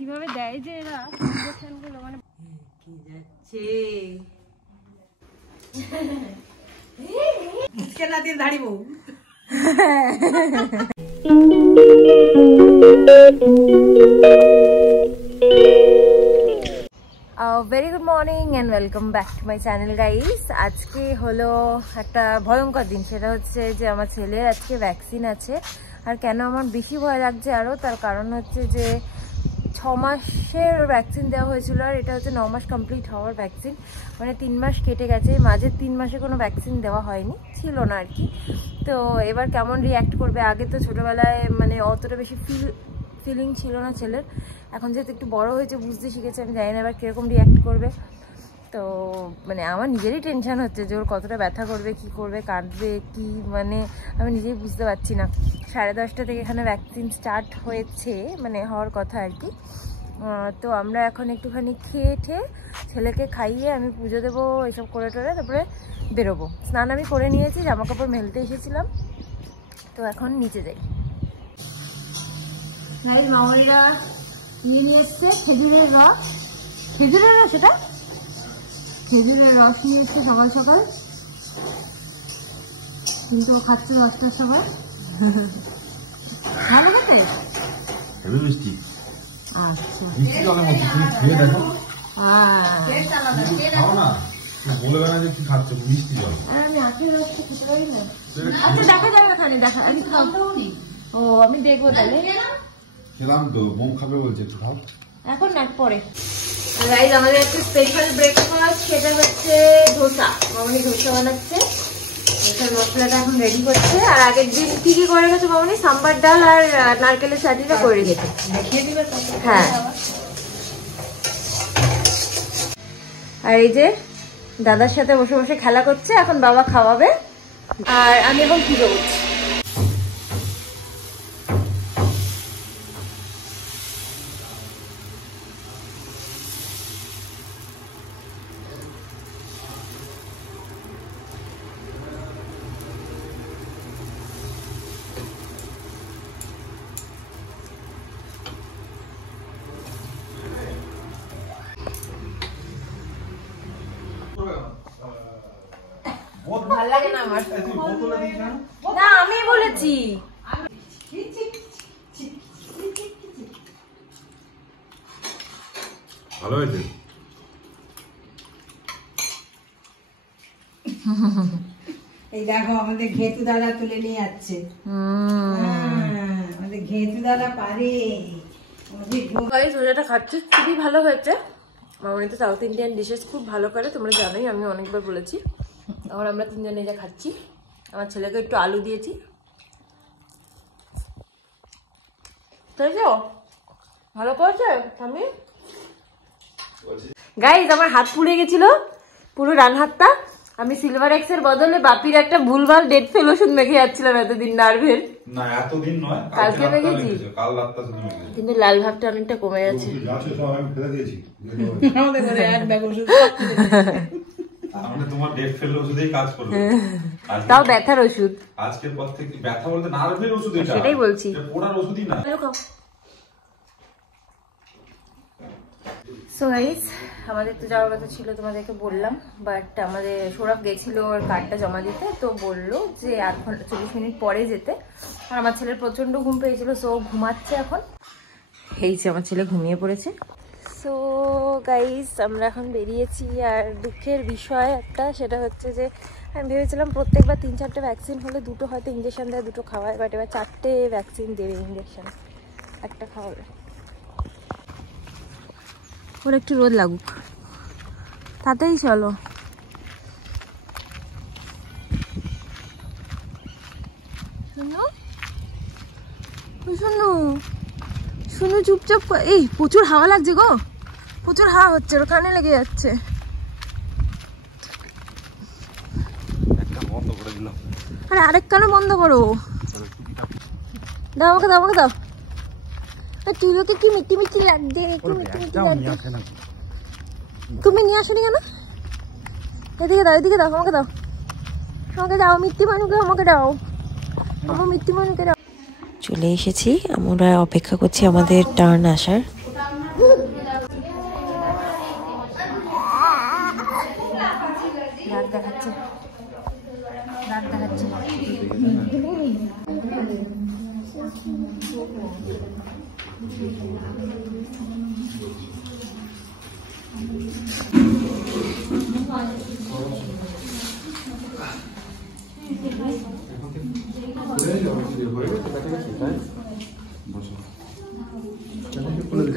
কিভাবে দেয় যে এরা ইনজেকশনগুলো, মানে কি যাচ্ছে কেনা দিয়ে দাঁড়িয়ে বউ। Very good morning and welcome back to my channel guys. আজকে হলো একটা ভয়ঙ্কর দিন, সেটা হচ্ছে যে আমার ছেলের আজকে ভ্যাকসিন আছে। আর কেন আমার বেশি ভয় লাগছে আরও, তার কারণ হচ্ছে যে 6 মাসের ভ্যাকসিন দেওয়া হয়েছিল আর এটা হচ্ছে 9 মাস কমপ্লিট হওয়ার ভ্যাকসিন, মানে 3 মাস কেটে গেছে। মাঝের 3 মাসে কোনো ভ্যাকসিন দেওয়া হয়নি, ছিল না আর কি। তো এবার কেমন রিঅ্যাক্ট করবে, আগে তো ছোটোবেলায় মানে অতটা বেশি ফিলিং ছিল না ছেলের, এখন যেহেতু একটু বড় হয়েছে, বুঝতে শিখেছে, আমি জানি না এবার কীরকম রিঅ্যাক্ট করবে। তো মানে আমার নিজেরই টেনশন হচ্ছে যে ওর কতটা ব্যথা করবে, কি করবে, কাঁদবে কি, মানে আমি নিজেই বুঝতে পারছি না। 10:30 থেকে এখানে ভ্যাকসিন স্টার্ট হয়েছে, মানে হওয়ার কথা আর কি। তো আমরা এখন একটুখানি খেয়ে ছেলেকে খাইয়ে আমি পুজো দেবো, এসব করে টোরে তারপরে বেরোবো। স্নান আমি করে নিয়েছি, জামা কাপড় মেলতে এসেছিলাম, তো এখন নিচে যাই। মামনিরা নিয়ে এসছে খেজুরের রস, সেটা খেজুরের রস নিয়ে এসছে সকাল সকাল, কিন্তু ও খাচ্ছে 10টার সময়। ভালো খেতে, মিষ্টি। আচ্ছা আমি আখের রসটা খেতে পারি না। আচ্ছা দেখা যাবে ওখানে, দেখা আমি খাবো। ও আমি দেখবো তাহলে, খেলাম তো মোম খাবে বলছে, একটু খাও এখন না পরে। গাইস আমাদের একটা স্পেশাল ব্রেকফাস্ট, সেটা হচ্ছে ধোসা। মামনি ধোসা বানাচ্ছে, ধোসার মশলাটা এখন রেডি করছে। আর আগের দিন কি কি করে গেছে মামনি? সাম্বার ডাল আর নারকেলের চাটনিটা করে গেছে, দেখিয়ে দিবে। হ্যাঁ, আর এই যে দাদার সাথে বসে বসে খেলা করছে, এখন বাবা খাওয়াবে আর আমি এখন পুজো করছি। ভাল লাগে না আমার, না আমি বলেছি। ভালো হয়েছে। এই দেখো আমাদের ঘেটু দাদা তুলে নিয়ে যাচ্ছে। আমাদের ঘেটু দাদা পারে। ধোসাটা খাচ্ছি, খুবই ভালো হয়েছে। মামনি তো সাউথ ইন্ডিয়ান ডিশেস খুব ভালো করে, তোমরা জানোই, আমি অনেকবার বলেছি। এখন আমরা 3 জনে যা খাচ্ছি, আমার ছেলেকে একটু আলু দিয়েছি। ভালো করেছে আমি। গাইজ আমার হাত পুড়ে গেছিল পুরো ডান হাতটা, আমি সিলভার এক্স এর বদলে বাপির একটা ভুলভাল ডেট ফেল ওষুধ মেখে যাচ্ছিলাম এতদিন, নার্ভের। না এতদিন নয়, কালকে মেখেছি, কাল রাতটা শুধু মেখেছি, কিন্তু লাল ভাবটা অনেকটা কমে গেছে। তোমার ডেট ফেল ওষুধেই কাজ করবে, তাও ব্যথার ওষুধ। আজকের পর থেকে ব্যথা বলতে নার্ভের ওষুধ, সেটাই বলছি, পোড়ার ওষুধই না। সো গাইস আমাদের তো যাওয়ার কথা ছিল, তোমাদেরকে বললাম, বাট আমাদের সৌরভ গেছিল ওর কার্ডটা জমা দিতে, তো বললো যে 8 ঘন্টা 40 মিনিট পরে যেতে। আর আমার ছেলের প্রচন্ড ঘুম পেয়েছিল, সো ঘুমাচ্ছে এখন। এই যে আমার ছেলে ঘুমিয়ে পড়েছে। সো গাইস আমরা এখন বেরিয়েছি। আর দুঃখের বিষয় একটা, সেটা হচ্ছে যে আমি ভেবেছিলাম প্রত্যেকবার 3-4টে ভ্যাকসিন হলে 2টো হয়তো ইঞ্জেকশন দেয়, 2টো খাওয়ায়, বাট এবার 4টে ভ্যাকসিন দেবে ইঞ্জেকশন, একটা খাওয়াবে। ওর একটু রোদ লাগুক, তাতেই চলো। শুনো শুনো শুনো, চুপচাপ। এই প্রচুর হাওয়া লাগছে গো, প্রচুর হাওয়া হচ্ছে, ওর কানে লেগে যাচ্ছে। আরে আরেক কানে বন্ধ করো, দাও আমাকে, দাও আমাকে, দাও। তুই ওকে কি মিষ্টি মিষ্টি লাগছে, কি মিষ্টি মিষ্টি লাগছে। তুমি নিয়ে আসনি কেন? এদিকে দাও, এদিকে দাও, আমাকে দাও, আমাকে দাও, মিষ্টি মানুষকে আমাকে দাও, আমার মিষ্টি মানুষকে দাও। চলে এসেছি, আমরা অপেক্ষা করছি আমাদের টার্ন আসার।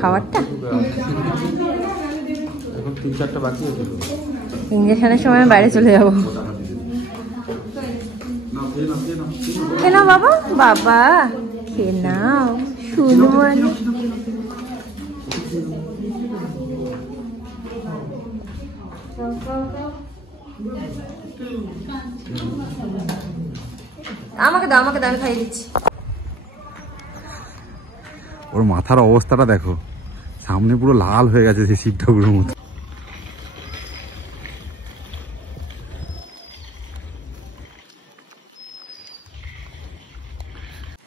খাবারটা এখন 3-4টা বাকি আছে। ইঞ্জেকশনের সময় বাইরে চলে যাবো। খেয়ে নাও বাবা, বাবা খেয়ে নাও, শুনবো আমাকে দাও, আমাকে দাও, আমি খাইয়ে দিচ্ছি। ওর মাথার অবস্থাটা দেখো, সামনে পুরো লাল হয়ে গেছে সেই শিব ঠাকুরের মতো।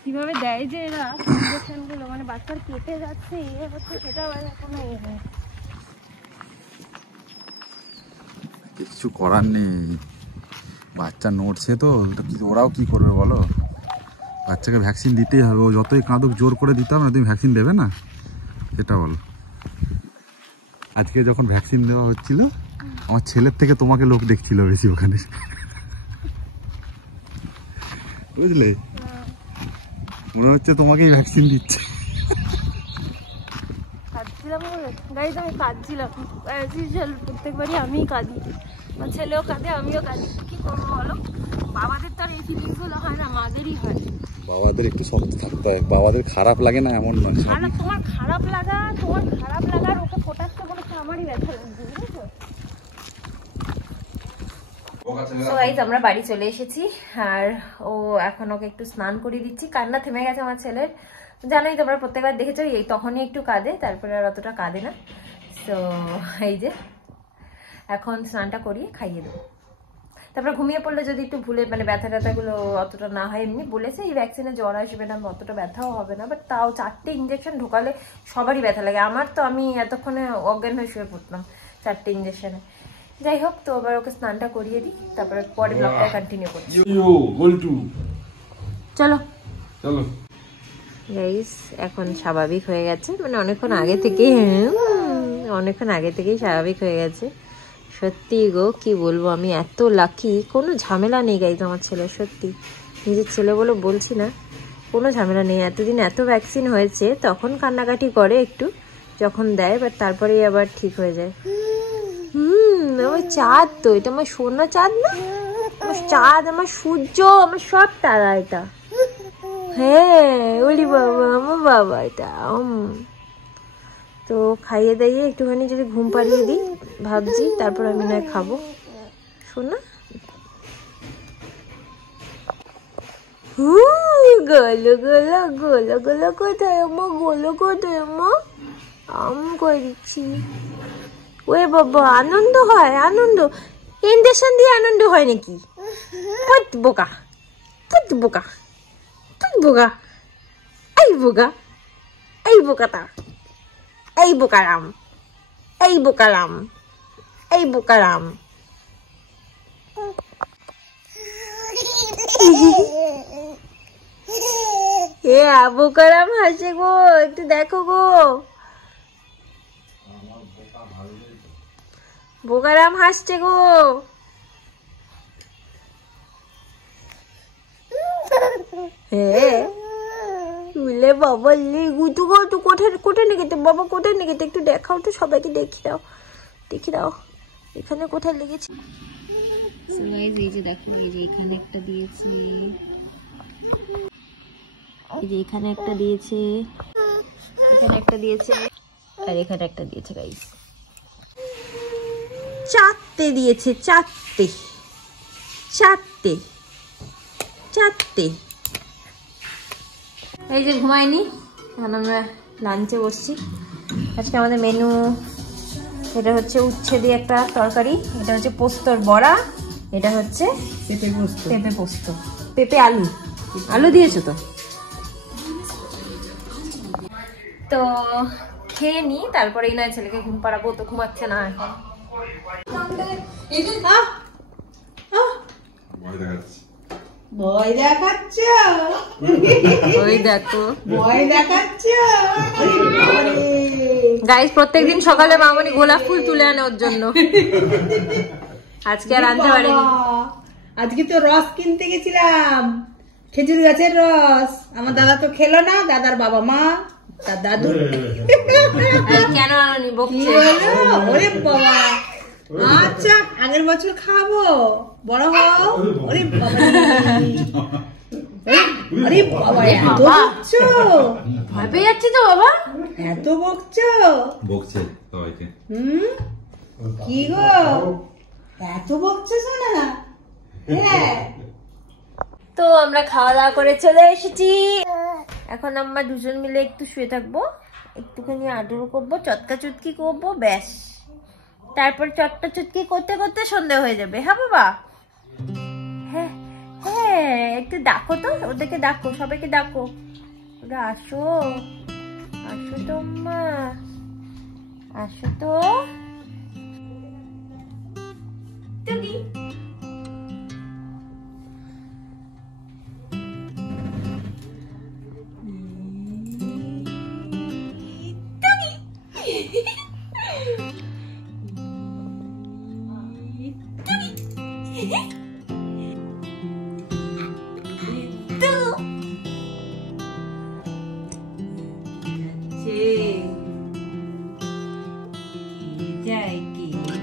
কিভাবে দেয় যে এরা ইনজেকশন গুলো, মানে বাচ্চার পেটে যাচ্ছে ইয়ে হচ্ছে, সেটাও এখনো ইয়ে নেই। কিছু করার নেই, বাচ্চা নড়ছে তো, ওরাও কি করবে বলো? বাচ্চাকে ভ্যাকসিন দিতেই হবে, ও যতই কাঁদুক জোর করে দিতে হবে না, তুমি ভ্যাকসিন দেবে না, সেটা বলো। আজকে যখন ভ্যাকসিন দেওয়া হচ্ছিল, আমার ছেলের থেকে তোমাকে লোক দেখছিল বেশি ওখানে, বুঝলে? মনে হচ্ছে তোমাকেই ভ্যাকসিন দিচ্ছে। কাঁদছিলাম গাইজ, আমি কাঁদছিলাম, প্রত্যেকবারই আমিই কাঁদি, আমার ছেলেও কাঁদে, আমিও কাঁদি, কি করবো বলো? বাবাদের তো আর এই ফিলিংসগুলো হয় না, মাদেরই হয়। বাবাদের একটু শক্ত থাকতে হয়, বাবাদের খারাপ লাগে না এমন নয়। তোমার খারাপ লাগার ওকে ফোটাচ্ছে বলেছে, আমারই ব্যথা লাগছে, বুঝেছো? আমরা বাড়ি চলে এসেছি, আর ও এখন ওকে একটু স্নান করিয়ে দিচ্ছি। কান্না থেমে গেছে আমার ছেলের, জানোই তোমরা প্রত্যেকবার দেখেছো, এই তখনই একটু কাঁদে, তারপরে আর অতটা কাঁদে না। তো এই যে এখন স্নানটা করিয়ে খাইয়ে দেবো, তারপরে ঘুমিয়ে পড়লে যদি একটু ভুলে, মানে ব্যথা ট্যাথাগুলো অতটা না হয়। এমনি বলেছে এই ভ্যাকসিনে জ্বর আসবে না, অতটা ব্যথাও হবে না, বাট তাও 4টে ইঞ্জেকশন ঢোকালে সবারই ব্যথা লাগে। আমার তো, আমি এতক্ষণে অজ্ঞান হয়ে শুয়ে পড়তাম 4টে ইঞ্জেকশনে। যাই হোক, তো এবার ওকে স্নানটা করিয়ে দিই, তারপরে পরে ব্লগটা কন্টিনিউ করছি। চলো চলো গাইস, এখন স্বাভাবিক হয়ে গেছে, মানে অনেকক্ষণ আগে থেকেই স্বাভাবিক হয়ে গেছে। সত্যি গো, কি বলবো, আমি এত লাকি, কোনো ঝামেলা নেই গাইস আমার ছেলের, সত্যি নিজের ছেলে বলে বলছি না, কোনো ঝামেলা নেই। এতদিন এত ভ্যাকসিন হয়েছে, তখন কান্নাকাটি করে একটু যখন দেয়, বাট তারপরেই আবার ঠিক হয়ে যায়। আমার চাঁদ তো, এটা আমার সোনা চাঁদ না, আমার চাঁদ, আমার সূর্য, আমার সব তারা এটা। হ্যাঁ ওলি বাবা, আমার বাবা এটা। তো খাইয়ে দাইয়ে একটুখানি যদি ঘুম পাড়িয়ে দিই ভাবছি, তারপর আমি না খাবো। শোনা গোলো গোলো গোলো গোলো কোথায় আমার, গোলো কোথায় আমার, আম করে দিচ্ছি। ওয়ে বাবা, আনন্দ হয়, আনন্দ ইঞ্জেকশন দিয়ে আনন্দ হয় নাকি? বোকা, বোকা, বোকা, এই বোকা, এই বোকাটা, এই বোকারাম, এই বোকারাম, এই বোকারাম। বোকারাম হাসে গো, একটু দেখো গো, বোকারাম হাসছে গো। হ্যাঁ বাবা, গুটু গো, তো কোথায় লেগেছে বাবা, কোথায় লেগেছে একটু দেখাও তো, সবাইকে দেখি দাও এখানে কোথায় লেগেছে। এই যে দেখো, এই যে এখানে একটা দিয়েছি, এই যে এখানে একটা দিয়েছে, এখানে একটা দিয়েছে, আর এখানে একটা দিয়েছে গাইস। 4টে দিয়েছে, 4টে। এই যে ঘুমাইনি, এখন আমরা লাঞ্চে বসছি। আজকে আমাদের মেনু, এটা হচ্ছে উচ্ছে দিয়ে একটা তরকারি, এটা হচ্ছে পোস্তর বড়া, এটা হচ্ছে পেঁপে পোস্ত, পেঁপে আলু দিয়েছো তো। তো খেয়ে নি, তারপরেই নয় ছেলেকে ঘুম পাড়াবো, তো ঘুমাচ্ছে না এখন। ভয় দেখাচ্ছ, ওই দেখো ভয় দেখাচ্ছ। গাইস, প্রত্যেকদিন সকালে মামনি গোলাপ ফুল তুলে আনে ওর জন্য। আজকে আর আনতে পারিনি। আজকে তো রস কিনতে গেছিলাম, খেজুর গাছের রস। আমার দাদা তো খেলো না, দাদার বাবা মা, তার দাদু। কেন আনি কি বকছে? হলো? ওরে বাবা, আচ্ছা আগের বছর খাবো, বড় হও। ওরে বাবা, আরে বাবা, এত বকছো, ভয় পেয়ে যাচ্ছি তো বাবা। এত বকছো। বকছে সবাইকে। কি গো, এত বকছো শোনা? হ্যাঁ, তো আমরা খাওয়া দাওয়া করে চলে এসেছি। এখন আমরা দুজন মিলে একটু শুয়ে থাকবো, একটুখানি আদর করবো, চটকা চুটকি করবো, ব্যাস। তারপর চটকা চুটকি করতে করতে সন্ধ্যা হয়ে যাবে। হ্যাঁ বাবা? হ্যাঁ হ্যাঁ, একটু ডাকো তো, ওদেরকে ডাকো, সবাইকে ডাকো, ওরা আসো, আসো তো মা, আসো তো। টুকি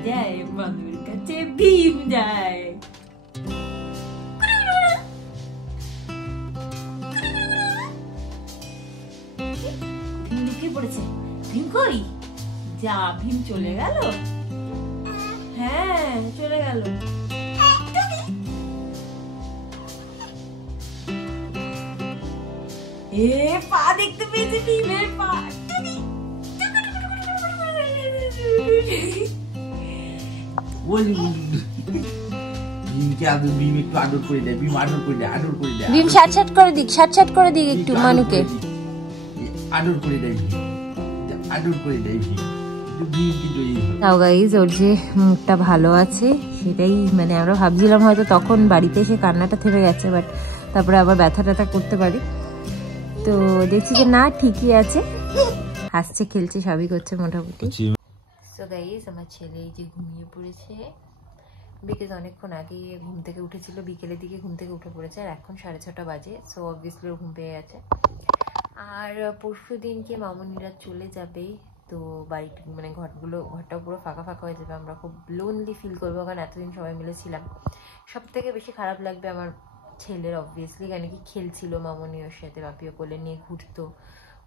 যায় মাদুর কাছে ভীম যায়। ভীম লুকিয়ে পড়েছে। ভীম কই? যা, ভীম চলে গেল। হ্যাঁ, চলে গেল। এ পা দেখতে পেয়েছে, ভীমের পা। ভীম শাট করে দিক, শাট করে দিক একটু মানুকে। তাও গাইজ, ওর যে মুখটা ভালো আছে সেটাই, মানে আমরা ভাবছিলাম হয়তো তখন বাড়িতে এসে কান্নাটা থেমে গেছে, বাট তারপরে আবার ব্যথা ট্যাথা করতে পারি, তো দেখছি যে না, ঠিকই আছে, হাসছে খেলছে সবই করছে মোটামুটি। সো গাইজ, আমার ছেলে এই যে ঘুমিয়ে পড়েছে, বিকজ অনেকক্ষণ আগে ঘুম থেকে উঠেছিল, বিকেলের দিকে ঘুম থেকে উঠে পড়েছে, আর এখন 6:30 বাজে। সো অবভিয়াসলি ও ঘুম পেয়ে গেছে। আর পরশু দিনকে মামনিরা চলে যাবে, তো বাড়িটা মানে ঘরটা পুরো ফাঁকা ফাঁকা হয়ে যাবে, আমরা খুব লোনলি ফিল করবো, কারণ এতদিন সবাই মিলে ছিলাম। সব থেকে বেশি খারাপ লাগবে আমার ছেলের, অবভিয়াসলি, কেন কি খেলছিল মামনি ওর সাথে, বাপিও কোলে নিয়ে ঘুরতো,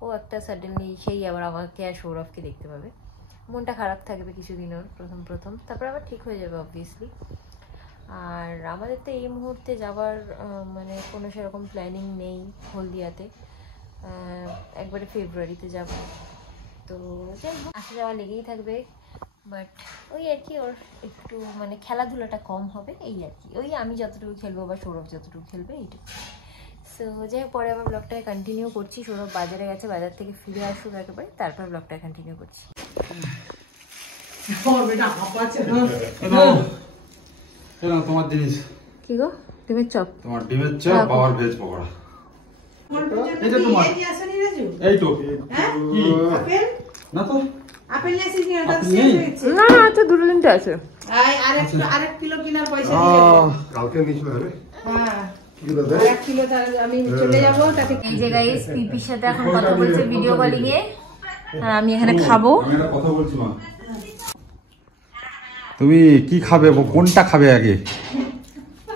ও একটা সাডেনলি সেই আবার আমাকে আর সৌরভকে দেখতে পাবে, মনটা খারাপ থাকবে কিছুদিন ওর, প্রথম, তারপর আবার ঠিক হয়ে যাবে অবভিয়াসলি। আর আমাদের তো এই মুহূর্তে যাওয়ার মানে কোনো সেরকম প্ল্যানিং নেই হলদিয়াতে, একবারে ফেব্রুয়ারিতে যাব, তো যাই হোক, আসা যাওয়া লেগেই থাকবে, বাট ওই আর কি, ওর একটু মানে খেলাধুলাটা কম হবে, এই আর কি, ওই আমি যতটুকু খেলবো বা সৌরভ যতটুকু খেলবে এইটুকু। সো যাই হোক, পরে আবার ব্লগটাকে কন্টিনিউ করছি। সৌরভ বাজারে গেছে, বাজার থেকে ফিরে আসুক একেবারে, তারপর ব্লগটা কন্টিনিউ করছি। তোমার জিনিস কি গো? ডিমের চপ? তোমার ডিমের চপ আর ভেজ পকোড়া। এটা তোমার, এই তো না তো আপেল নিয়েছিস নি? ওটা আপেল শেষ নেই? হয়েছে। না, আছে, দুটো তিনটে আছে। আরেক কিলো কেনার পয়সা দিয়ে দেবো। কালকে নিস না রে হ্যাঁ, কি দাদা আরেক কিলো তার আমি চলে যাবো, তাতে এই যে গাইস, পিপির সাথে এখন কথা বলছে ভিডিও কলিং এ, আর আমি এখানে খাবো। আমি একটা কথা বলছি মা। তুমি কি খাবে, কোনটা খাবে আগে?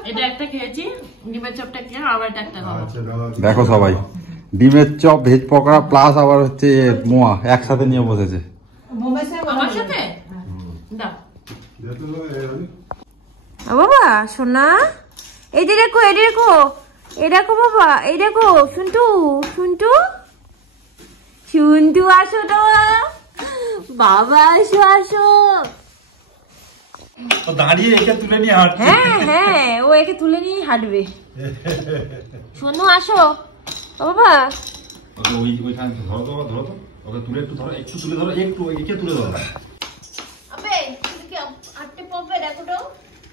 এটা একটা খেয়েছি, ডিমের চপটা খেয়ে আবার একটা খাবো। আচ্ছা দাদা দেখো সবাই, ডিমের চপ, ভেজ পকোড়া প্লাস আবার হচ্ছে মোয়া একসাথে নিয়ে বসেছে। আমার সাথে দাও। যেতে হবে ও বাবা সোনা, এই যে দেখো, এই দেখো, এই দেখো বাবা, এই দেখো, শুনটু শুনটু শুনটু, আসো তো বাবা, আসো আসো। দাঁড়িয়ে একে তুলে নিয়ে হাঁটছে। হ্যাঁ হ্যাঁ, ও একে তুলে নিয়ে হাঁটবে। সোনু আসো। ও বাবা, ওকে ওইখানে ধরো তো, ধরো তো, ওকে তুলে একটু ধরো, একটু তুলে ধরো, একটু একে তুলে ধরো। আবে তুমি কি আটটে পড়বে? দেখো তো,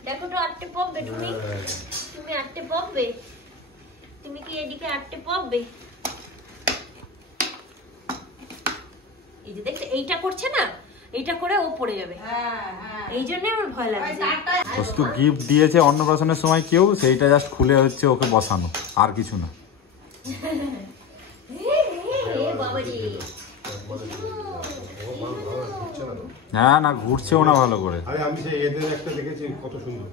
দেখো তো, আটটে পড়বে তুমি, তুমি আটটে পড়বে। তুমি কি এদিকে আটতে পারবে? এই যে দেখতে এইটা করছে না, এইটা করে ও পড়ে যাবে, এই জন্য আমার ভয় লাগছে। বস্তু গিফট দিয়েছে অন্নপ্রাশনের সময় কেউ, সেইটা জাস্ট খুলে হচ্ছে ওকে বসানো, আর কিছু না। হ্যাঁ না, ঘুরছেও না ভালো করে। আমি সেই এদের একটা দেখেছি কত সুন্দর,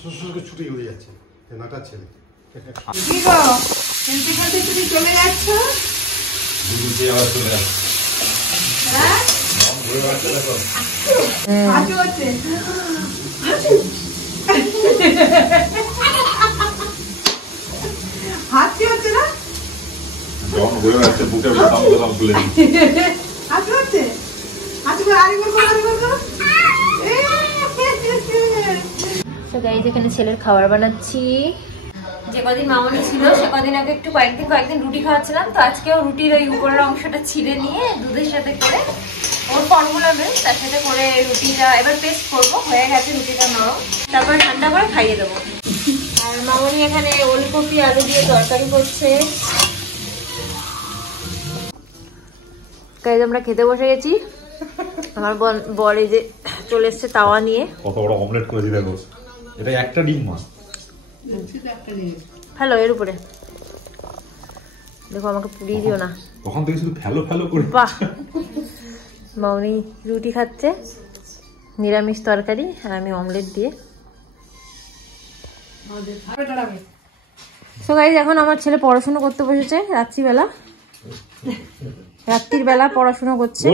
সুসুকে ছুটি উড়ে যাচ্ছে, নাটার ছেলে। কি গো, এনতে কাছে তুমি চলে যাচ্ছ? হ্যাঁ? হাঁচু হচ্ছে। হাঁচি হচ্ছে না? হাঁচু হচ্ছে? হাঁচু করে আরেকবার করো, আরেকবার করো। তো গাইস এখানে ছেলের খাবার বানাচ্ছি। যে কদিন মামনি ছিল সে কদিন আগে একটু কয়েকদিন রুটি খাওয়াচ্ছিলাম, তো আজকেও রুটির ওই উপরের অংশটা ছিঁড়ে নিয়ে দুধের সাথে করে ওর ফর্মুলা মিল্ক তার সাথে করে রুটিটা এবার পেস্ট করবো, হয়ে গেছে রুটিটা নরম, তারপর ঠান্ডা করে খাইয়ে দেবো। আর মামনি এখানে ওলকপি আলু দিয়ে তরকারি করছে। গাইস আমরা খেতে বসে গেছি, আমার বর এই যে চলে এসছে তাওয়া নিয়ে। কত বড় অমলেট করেছি দেখো, এটা একটা ডিম মাছ। ফেলো এর উপরে, দেখো আমাকে পুড়িয়ে দিও না। তখন থেকে শুধু ফেলো ফেলো করে। বাহ, মামনি রুটি খাচ্ছে নিরামিষ তরকারি, আর আমি অমলেট দিয়ে। সো গাইস এখন আমার ছেলে পড়াশোনা করতে বসেছে রাত্রির বেলা পড়াশোনা করছে।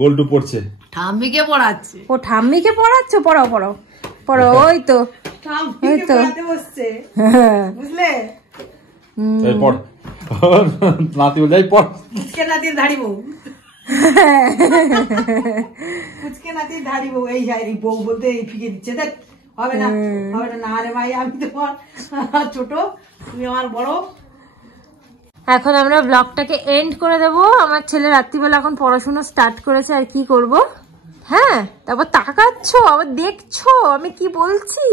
গোল্ডু পড়ছে, ঠাম্মিকে পড়াচ্ছে। ও ঠাম্মিকে পড়াচ্ছ? পড়াও পড়াও পড়াও, ওই তো ঠাম্মিকে পড়াতে বসছে, বুঝলে? এই পড় নাতি বলে, এই পড়। পুচকে নাতির ধাড়ি বউ, পুচকে নাতির ধাড়ি বউ। এই বউ বলতে এই ফিকে দিচ্ছে, দেখ হবে না, হবে না। না রে ভাই, আমি তোমার ছোট, তুমি আমার বড়। এখন আমরা ব্লগটাকে এন্ড করে দেবো। আমার ছেলে রাত্রিবেলা এখন পড়াশোনা স্টার্ট করেছে, আর কি করব। হ্যাঁ, তারপর তাকাচ্ছ আবার দেখছো আমি কি বলছি।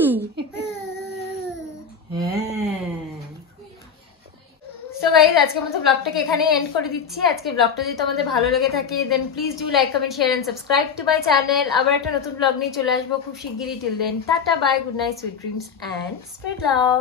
সো গাইস আজকের মতো ব্লগটাকে এখানে এন্ড করে দিচ্ছি। আজকে ব্লগটা যদি তোমাদের ভালো লেগে থাকে then please do like, comment, share and subscribe to my channel. আবার একটা নতুন ব্লগ নিয়ে চলে আসবো খুব শিগগিরই। Till then tata, bye, good night, sweet dreams and spread love.